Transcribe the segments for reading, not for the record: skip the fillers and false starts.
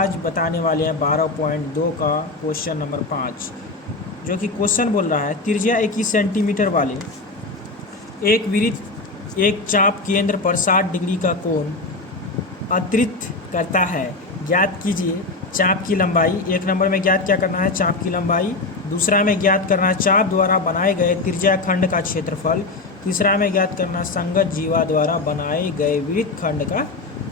आज बताने वाले हैं 12.2 का क्वेश्चन नंबर 5, जो कि क्वेश्चन बोल रहा है त्रिज्या 21 सेंटीमीटर वाले एक वृत्त एक चाप केंद्र पर 60 डिग्री का कोण अतिरिक्त करता है, ज्ञात कीजिए चाप की लंबाई। एक नंबर में ज्ञात क्या करना है, चाप की लंबाई। दूसरा में ज्ञात करना है चाप द्वारा बनाए गए त्रिज्या खंड का क्षेत्रफल। तीसरा में ज्ञात करना संगत जीवा द्वारा बनाए गए वृत्त खंड का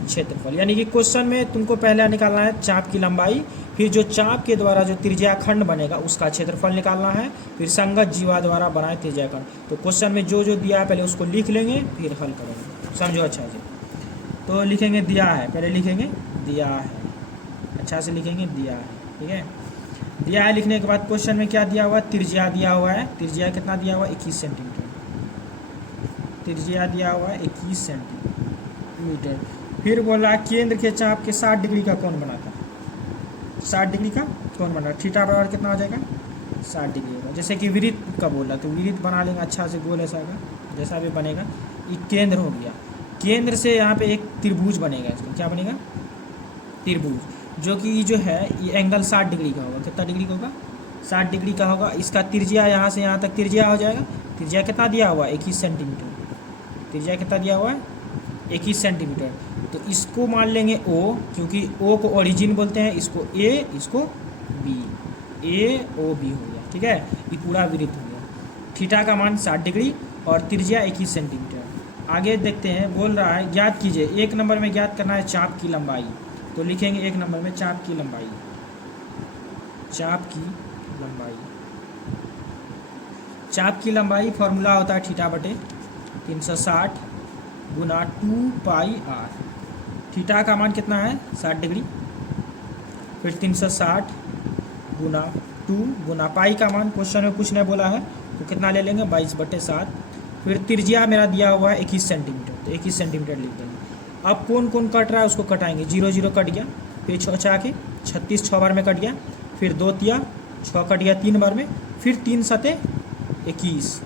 क्षेत्रफल। यानी कि क्वेश्चन में तुमको पहले निकालना है चाप की लंबाई, फिर जो चाप के द्वारा जो त्रिज्या खंड बनेगा उसका क्षेत्रफल निकालना है, फिर संगत जीवा द्वारा बनाए त्रिज्या खंड। तो क्वेश्चन में जो जो दिया है पहले उसको लिख लेंगे, फिर हल करेंगे। समझो अच्छा जी। तो लिखेंगे दिया है, पहले लिखेंगे दिया है, अच्छा से लिखेंगे दिया है, ठीक है। दिया है लिखने के बाद क्वेश्चन में क्या दिया हुआ है, त्रिज्या दिया हुआ है। त्रिज्या कितना दिया हुआ है, 21 सेंटीमीटर। त्रिज्या दिया हुआ है 21 सेंटीमीटर। फिर बोला केंद्र के चाप के 60 डिग्री का कोण बनाता है। 60 डिग्री का कोण बना, थीटा बराबर कितना हो जाएगा, 60 डिग्री होगा। जैसे कि वृत्त का बोला तो वृत्त बना लेंगे अच्छा से, गोल ऐसा का जैसा भी बनेगा। ये केंद्र हो गया, केंद्र से यहाँ पे एक त्रिभुज बनेगा। इसको क्या बनेगा, त्रिभुज, जो कि जो है ये एंगल 60 डिग्री का होगा। कितना डिग्री का होगा, 60 डिग्री का होगा। इसका त्रिज्या यहाँ से यहाँ तक त्रिज्या हो जाएगा। त्रिज्या कितना दिया हुआ है, 21 सेंटीमीटर। त्रिज्या कितना दिया हुआ है, 21 सेंटीमीटर। तो इसको मान लेंगे O, क्योंकि O को ओरिजिन बोलते हैं, इसको A, इसको B, AOB हो गया, ठीक है। ये पूरा वृत्त हो गया। थीटा का मान 60 डिग्री और त्रिज्या 21 सेंटीमीटर। आगे देखते हैं, बोल रहा है ज्ञात कीजिए। एक नंबर में ज्ञात करना है चाप की लंबाई। तो लिखेंगे एक नंबर में चाप की लंबाई। चाप की लंबाई, चाप की लंबाई फॉर्मूला होता है थीटा बटे 360 गुना 2 पाई r। थीटा का मान कितना है, 60 डिग्री, फिर 360 गुना 2 गुना पाई का मान क्वेश्चन में कुछ नहीं बोला है तो कितना ले लेंगे, 22/7। फिर त्रिज्या मेरा दिया हुआ है 21 सेंटीमीटर, तो 21 सेंटीमीटर लिख देंगे। अब कौन कौन कट रहा है उसको कटाएंगे। 0 0 कट गया, फिर 6 6 के 36 6 बार में कट गया, फिर 2 तिया 6 कट गया 3 बार में, फिर 3 सते 21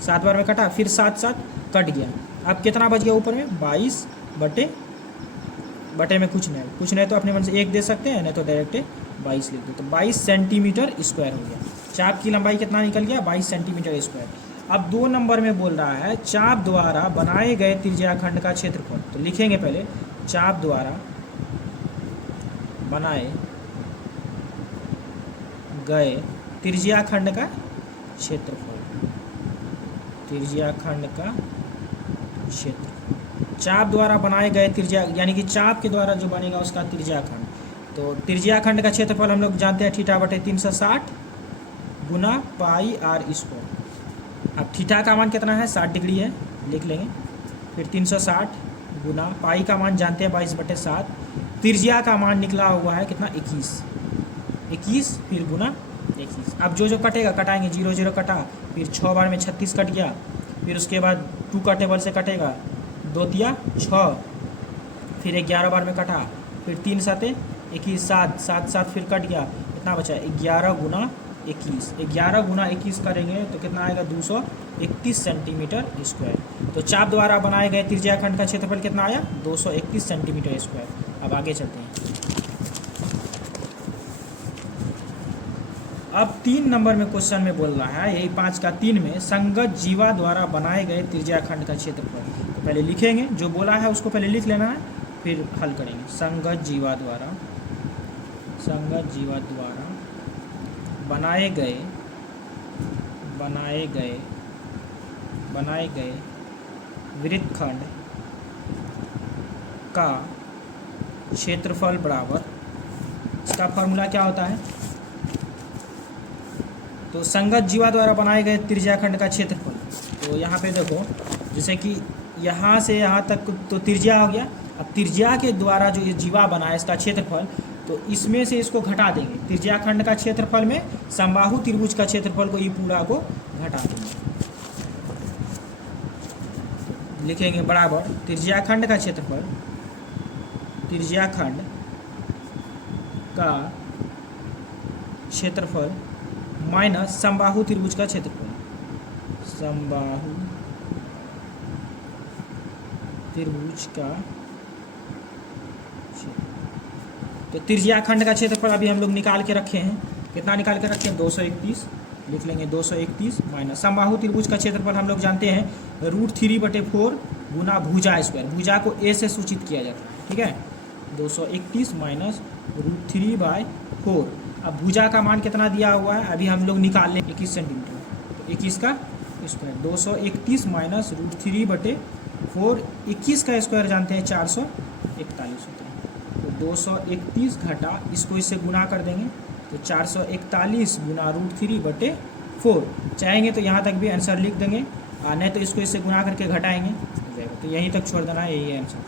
7 बार में कटा, फिर 7 7 कट गया। अब कितना बच गया ऊपर में, 22 बटे में कुछ नहीं तो अपने मन से 1 दे सकते हैं, नहीं तो डायरेक्ट 22 लिख दो। तो 22 सेंटीमीटर स्क्वायर हो गया। चाप की लंबाई कितना निकल गया, 22 सेंटीमीटर स्क्वायर। अब 2 नंबर में बोल रहा है चाप द्वारा बनाए गए त्रिज्या खंड का क्षेत्रफल। तो लिखेंगे पहले चाप द्वारा बनाए गए त्रिज्या खंड का क्षेत्रफल। त्रिज्या खंड का क्षेत्र, चाप द्वारा बनाए गए त्रिज्या, यानी कि चाप के द्वारा जो बनेगा उसका त्रिज्या खंड। तो त्रिज्या खंड का क्षेत्रफल हम लोग जानते हैं थीटा बटे 360 गुना पाई r स्क्वायर। अब थीटा का मान कितना है, 60 डिग्री है, लिख लेंगे। फिर 360 गुना पाई का मान जानते हैं 22/7। त्रिज्या का मान निकला हुआ है कितना, 21, फिर गुना 21। अब जो जो कटेगा कटाएंगे, 0 0 कटा, फिर 6 बार में 36 कट गया, फिर उसके बाद 2 का टेबल से कटेगा, 2 तिया 6, फिर 11 बार में कटा, फिर 3 सते 21 7 7 7 फिर कट गया, कितना बचा, 11 गुना 21। 11 गुना 21 करेंगे तो कितना आएगा, 231 सेंटीमीटर स्क्वायर। तो चाप द्वारा बनाए गए त्रिज्या खंड का क्षेत्रफल कितना आया, 231 सेंटीमीटर स्क्वायर। अब आगे चलते हैं। अब 3 नंबर में क्वेश्चन में बोल रहा है, यही 5 का 3 में संगत जीवा द्वारा बनाए गए त्रिज्या खंड का क्षेत्रफल। तो पहले लिखेंगे, जो बोला है उसको पहले लिख लेना है, फिर हल करेंगे। संगत जीवा द्वारा बनाए गए वृत्तखंड का क्षेत्रफल बराबर, इसका फॉर्मूला क्या होता है, तो संगत जीवा द्वारा बनाए गए त्रिज्या खंड का क्षेत्रफल। तो यहाँ पे देखो, जैसे कि यहाँ से यहाँ तक तो त्रिज्या हो गया। अब त्रिज्या के द्वारा जो ये जीवा बना है इसका क्षेत्रफल, तो इसमें से इसको घटा देंगे। त्रिज्या खंड का क्षेत्रफल में समबाहु त्रिभुज का क्षेत्रफल को, ये पूरा को घटा देंगे। लिखेंगे बराबर त्रिज्या खंड का क्षेत्रफल, त्रिज्या खंड का क्षेत्रफल माइनस समबाहु त्रिभुज का क्षेत्रफल। समबाहु त्रिभुज का क्षेत्रफल। तो त्रिज्या खंड का क्षेत्रफल अभी हम लोग निकाल के रखे हैं, कितना निकाल के रखे हैं 231, लिख लेंगे 231 माइनस समबाहु त्रिभुज का क्षेत्रफल हम लोग जानते हैं √3/4 गुना भुजा स्क्वायर, भुजा को ए से सूचित किया जाता है, ठीक है। 231 माइनस √3/4। अब भुजा का मान कितना दिया हुआ है अभी हम लोग निकाल लें 21 सेंटीमीटर, तो 21 का स्क्वायर 231 माइनस √3/4, 21 का स्क्वायर जानते हैं 441 होता है, तो 231 घटा इसको इससे गुना कर देंगे तो 441 गुना √3/4। चाहेंगे तो यहाँ तक भी आंसर लिख देंगे, नहीं तो इसको इससे गुना करके घटाएंगे हो जाएगा, तो यहीं तक छोड़ देना है, यही है आंसर।